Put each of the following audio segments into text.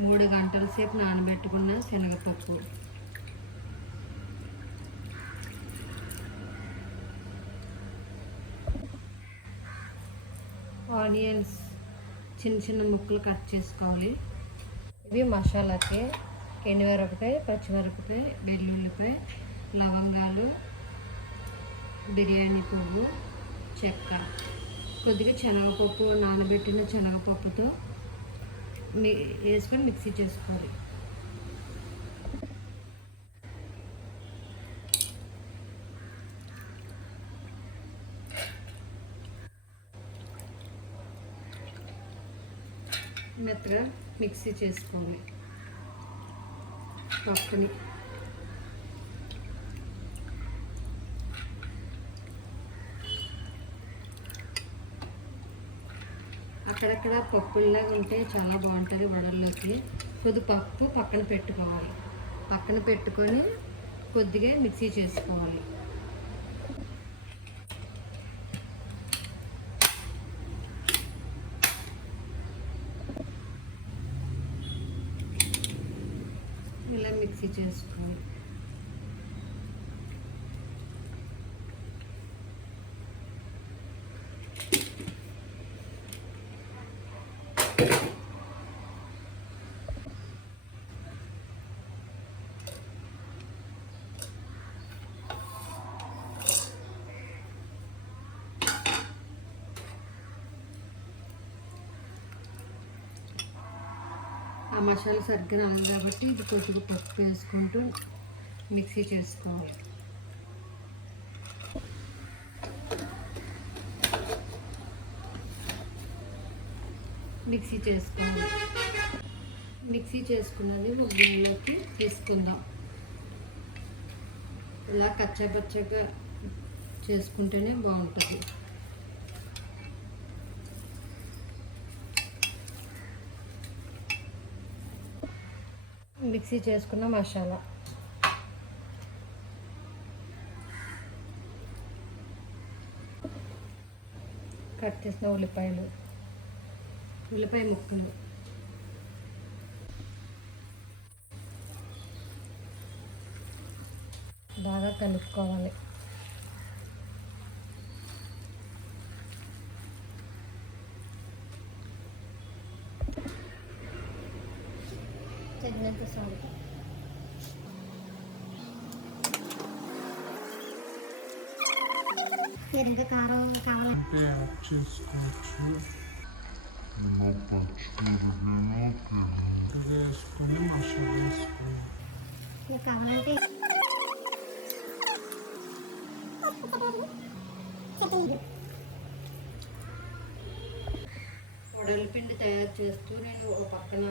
3 గంటల సేపు నానబెట్టుకున్న శనగపప్పు, ఆనియన్స్ చిన్న చిన్న ముక్కలు కట్ చేసుకోవాలి. ఇవి మసాలాకి ఎండుమిరపకాయ, పచ్చిమిరపకాయ, వెల్లుల్లిపాయ, లవంగాలు, బిర్యానీ పువ్వు, చెక్క, కొద్దిగా శనగపప్పు, నానబెట్టిన శనగపప్పుతో వేసుకొని మిక్సీ చేసుకోవాలి. మెత్తగా మిక్సీ చేసుకోవాలి పప్పుని. అక్కడక్కడ పప్పుల్లాగా ఉంటే చాలా బాగుంటుంది వడల్లోకి. కొద్ది పప్పు పక్కన పెట్టుకోవాలి. పక్కన పెట్టుకొని కొద్దిగా మిక్సీ చేసుకోవాలి. ఇలా మిక్సీ చేసుకోవాలి. ఆ మసాలా సరిగ్గా నల్లదు కాబట్టి ఇది కొద్దిగా పప్పు వేసుకుంటూ మిక్సీ చేసుకోవాలి. మిక్సీ చేసుకున్నది ఒక గిన్నెలోకి తీసుకుందాం. ఇలా కచ్చాపచ్చగా చేసుకుంటేనే బాగుంటుంది. మిక్సీ చేసుకున్న మసాలా, కట్ చేసిన ఉల్లిపాయ ముక్కలు, బాగా కలుపుకోవాలి. తగినంత సాల్ట్, ఇంకా కారం కావాలంటే యాడ్ చేసుకోవచ్చు. వేసుకొని మసాలా వేసుకోవాలి. కావాలంటే వడల పిండి తయారు చేస్తూ నేను ఒక పక్కన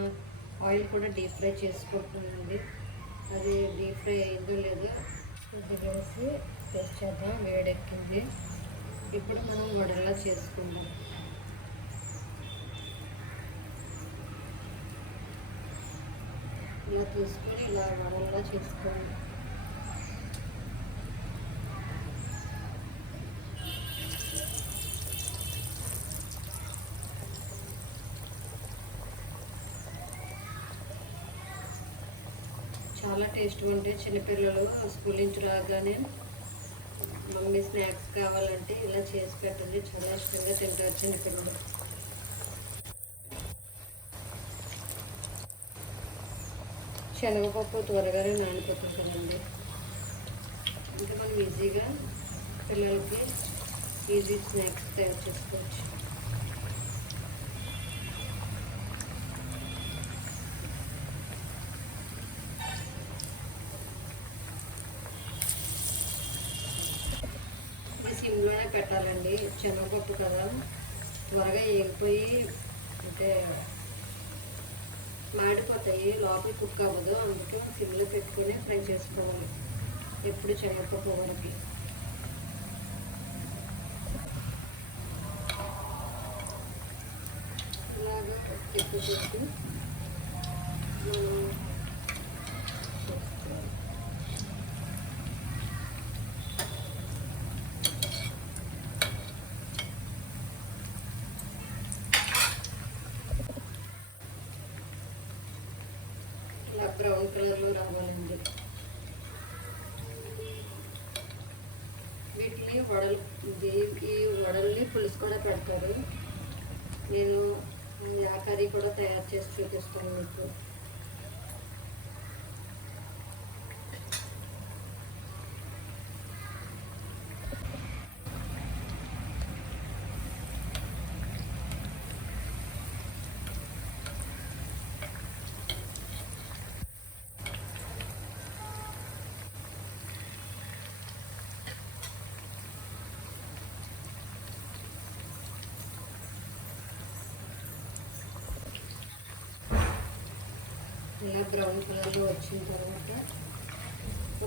ఆయిల్ కూడా డీప్ ఫ్రై చేసుకుంటున్నానండి. అది డీప్ ఫ్రై అయిందో లేదో కొద్దిగా వేసి టేస్ట్ చేద్దాం. వేడెక్కింది. ఇప్పుడు మనం వడలా చేసుకుందాం. ఇలా తీసుకొని ఇలా వడలా చేసుకోండి. చాలా టేస్ట్గా ఉంటాయి. చిన్నపిల్లలు స్కూల్ నుంచి రాగానే మమ్మీ స్నాక్స్ కావాలంటే ఇలా చేసి పెట్టండి. చాలా ఇష్టంగా తింటారు చిన్నపిల్లలు. శనగపప్పు త్వరగానే నానిపోతుంది కదండి. ఇంకా మనం ఈజీగా పిల్లలకి ఈజీ స్నాక్స్ తయారు చేసుకోవచ్చు. సిమ్లోనే పెట్టాలండి. శనగపప్పు కదా, త్వరగా ఏగిపోయి అంటే మాడిపోతాయి, లోపల కుక్ అవ్వదు. అందుకే సిమ్లో పెట్టుకుని ఫ్రై చేసుకోవాలి ఎప్పుడు శనగపప్పు వరకు. ఇలాగా ఎక్కువ పెట్టి మనం దీనికి వడల్ని పులుసు కూడా పెడతారు. నేను ఆ కర్రీ కూడా తయారు చేసి చూపిస్తాను మీకు. ఇలా బ్రౌన్ కలర్లో వచ్చిన తర్వాత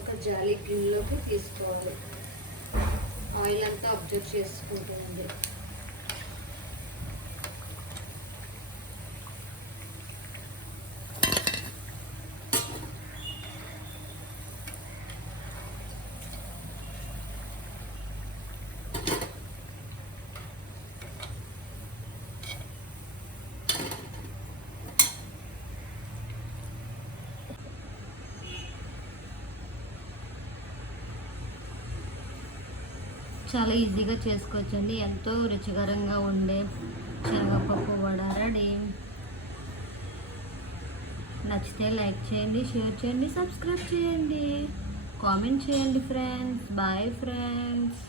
ఒక జాలీ గిన్నెలోకి తీసుకోవాలి. ఆయిల్ అంతా అబ్జర్వ్ చేసుకుంటుంది. చాలా ఈజీగా చేసుకోవచ్చండి. ఎంతో రుచికరంగా ఉండే శనగపప్పు వడ రెడీ. నచ్చితే లైక్ చేయండి, షేర్ చేయండి, సబ్స్క్రైబ్ చేయండి, కామెంట్ చేయండి ఫ్రెండ్స్. Bye friends.